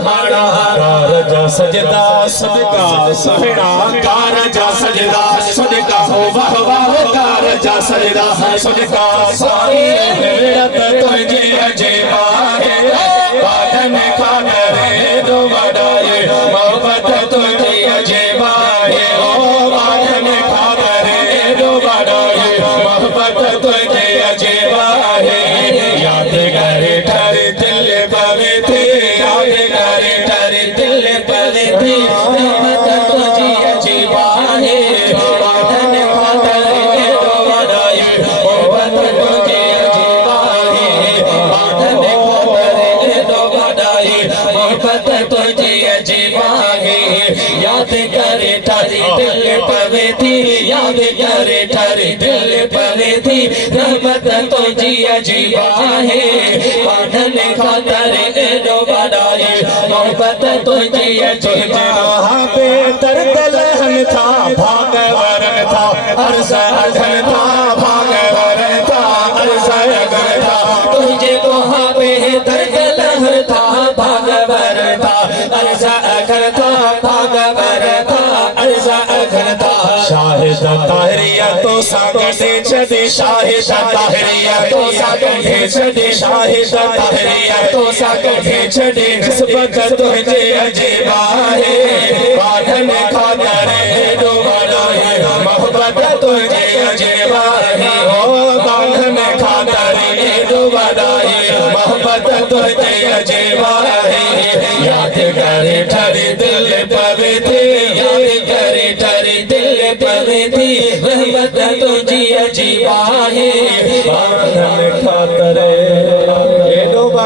कारजा सजदा सदका सोहना कारजा सजदा सदका हो वाह वाह कारजा सजदा सदका सारी रत तुझे अजैबा है बादन खातर दो बड़ाए मोहब्बत तुझे अजैबा है ओ बादन खातर दो बड़ाए मोहब्बत तुझे अजैबा है याद करे ठर दिल पवे थे याद करे ठर दिल पवे थे रहमत तुझी अजीबा है बादन खातर दो बड़ाए मोहब्बत तुझे अजीबा है बादन खातर दो बड़ाए मोहब्बत तुझे अजीबा है याद करे ठर दिल पवे थी याद करे ठर दिल पवे थी रहमत तुझी अजीबा है बादन खातर दो बड़ाए मोहब्बत तुझी अजीबा वहाँ पे दर्द लहन था भागवरन था अर्ज़ अघन था भागवरन था अर्ज़ अघन था तुझे वहाँ पे दर्द लहन था भागवरन था अर्ज़ अघन था भागवरन था अर्ज़ अघन था शाहिद ताहरिया तो सागटे छदे शाहिद ताहरिया तो सागटे छदे शाहिद ताहरिया तो सागटे छदे निस्बत तुझे अजीबा है बादन खातर दो बड़ाए मोहब्बत तुझे अजीबा है ओ बादन खातर दो बड़ाए मोहब्बत तुझे अजीबा है याद करे ठर दिल पवे थे याद करे ठर दिल पवे थी रहमत तुझी अजीबा है